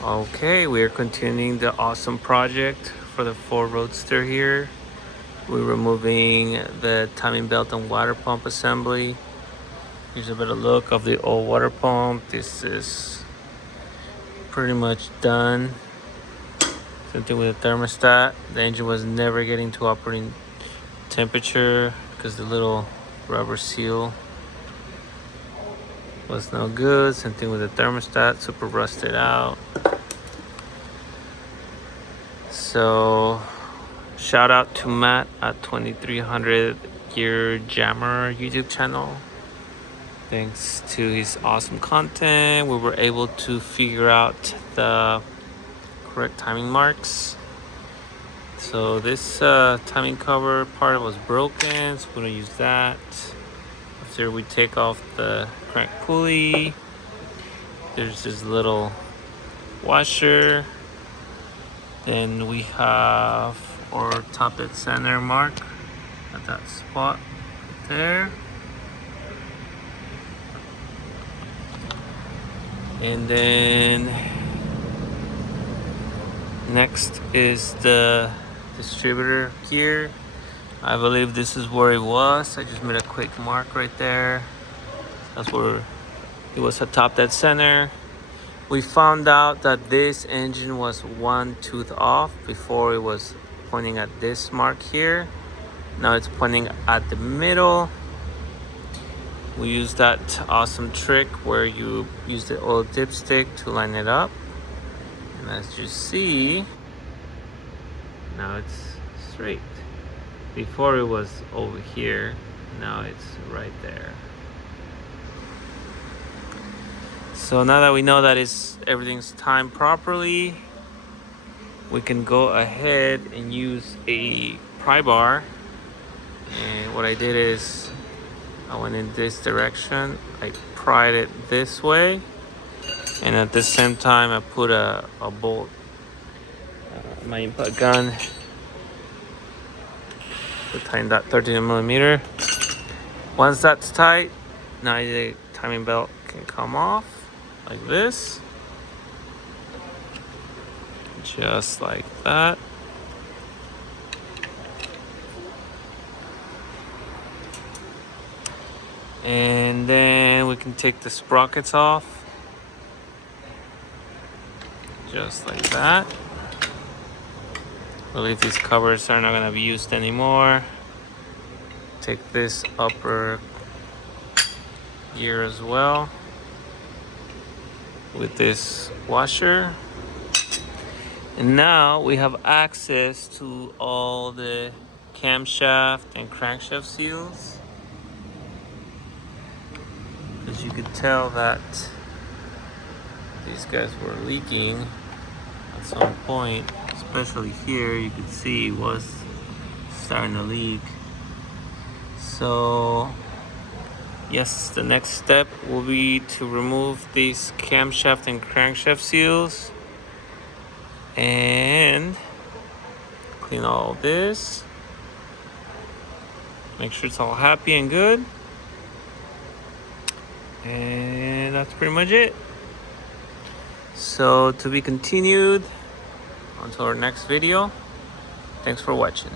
Okay, we are continuing the awesome project for the Ford Roadster here. We're removing the timing belt and water pump assembly. Here's a better look of the old water pump. This is pretty much done. Same thing with the thermostat. The engine was never getting to operating temperature because the little rubber seal was no good. Same thing with the thermostat, super rusted out. So shout out to Matt at 2300 Gear Jammer YouTube channel. Thanks to his awesome content, we were able to figure out the correct timing marks. So this timing cover part was broken, so we're gonna use that. After we take off the crank pulley, there's this little washer. Then we have our top dead center mark at that spot there. And then next is the distributor gear. I believe this is where it was. I just made a quick mark right there. That's where it was at top dead center. We found out that this engine was one tooth off. Before it was pointing at this mark here. Now it's pointing at the middle. We used that awesome trick where you use the oil dipstick to line it up. And as you see, now it's straight. Before it was over here, now it's right there. So now that we know that everything's timed properly, we can go ahead and use a pry bar. And what I did is I went in this direction, I pried it this way, and at the same time I put a bolt, my input gun to tighten that 13 millimeter. Once that's tight, now the timing belt can come off like this, just like that. And then we can take the sprockets off, just like that. I believe these covers are not going to be used anymore. Take this upper gear as well with this washer. And now we have access to all the camshaft and crankshaft seals. As you could tell that these guys were leaking at some point, especially here. You could see it was starting to leak. So yes, the next step will be to remove these camshaft and crankshaft seals and clean all this, make sure it's all happy and good. And that's pretty much it. So to be continued until our next video. Thanks for watching.